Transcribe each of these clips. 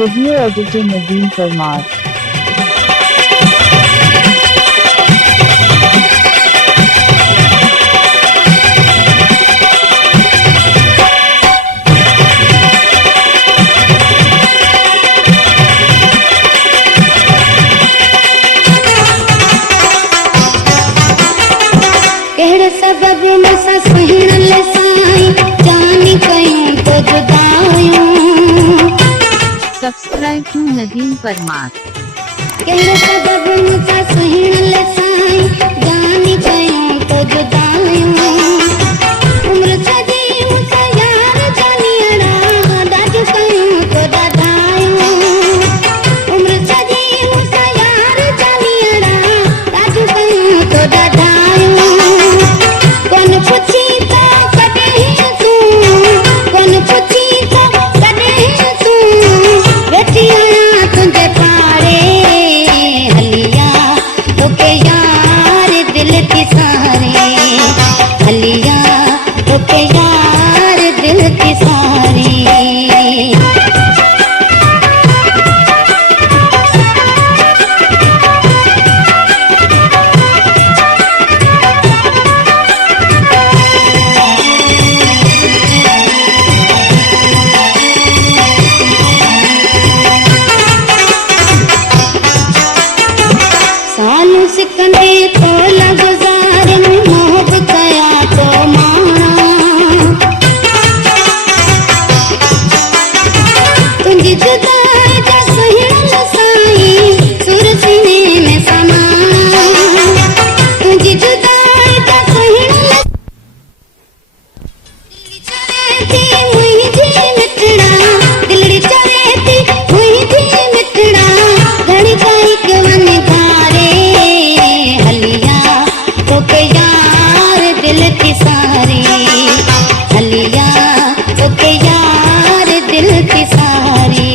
Studio Editor Naveen Parmar. केड़ सबब मसा सहिण ले साईं जानी कयूं तो जुदायूं। Subscribe to Naveen Parmar. केड़ सबब मसा सहिण ले साईं जानी कयूं तो जुदायूं। उम्र सजी मुसा यार जानी अड़ा दाजू कयूं तो दादायूं। उम्र सजी मुसा यार जानी अड़ा दाजू कयूं तो दादायूं। कौन पुछी तो कॾहिं तूं, कौन पुछी तो कॾहिं तूं, वेठी आहियां तुंहिंजे पाड़े हलिया तोखे यार दिल की सारे हलिया तोखे यार दिल की सारे। सालू सिकंदे तो लगुज़ार मोहब कया तो माणा। तुंहिंजी जुदाई जा सहिण साईं सुर सीने में समाना। तुंहिंजी जुदाई जा सहिण थी मुंहिंजी मिठड़ा दिलड़ी चरे थी मुंहिंजी मिठड़ा घणी काई के वन घारे हलिया तोखे यार दिल की सारे हलिया तोखे यार दिल की सारे।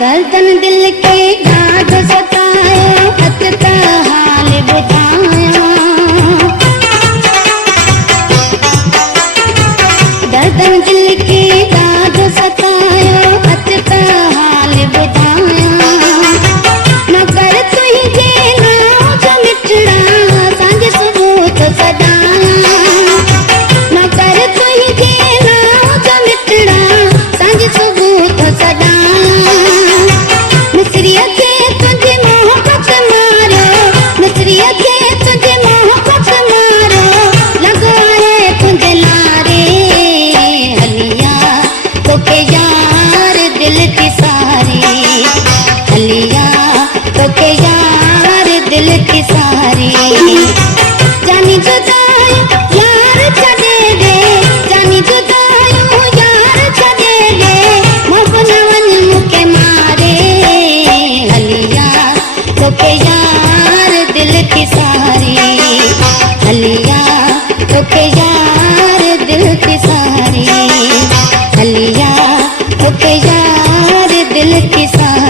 गर्दन दिल के दाग सतायो अत हाल बुधाया। गर्दन दिल के दाग सतायो अत हाल बुधाया। न कर तुंहिंजे नाम जो मिठड़ा सांझ सबूत सदाया। न कर तुंहिंजे नाम जो मिठड़ा सांझ सबूत सदाया। मिसरीअ खे तुंहिंजी मोहबत मारो मिसरीअ खे तुंहिंजी मोहबत मारो लॻो आहे तुंहिंजे लारे हलिया तोखे यार दिल की सारे हलिया तोखे यार दिल की सारे। जानी जुदाई यार छॾे दे जानी जुदायूं यार छॾे दे मोह न वञ मूंखे मारे हलिया तोखे यार दिल की सारे हलिया तोखे यार दिल की सारे हलिया तोखे यार दिल की सारे।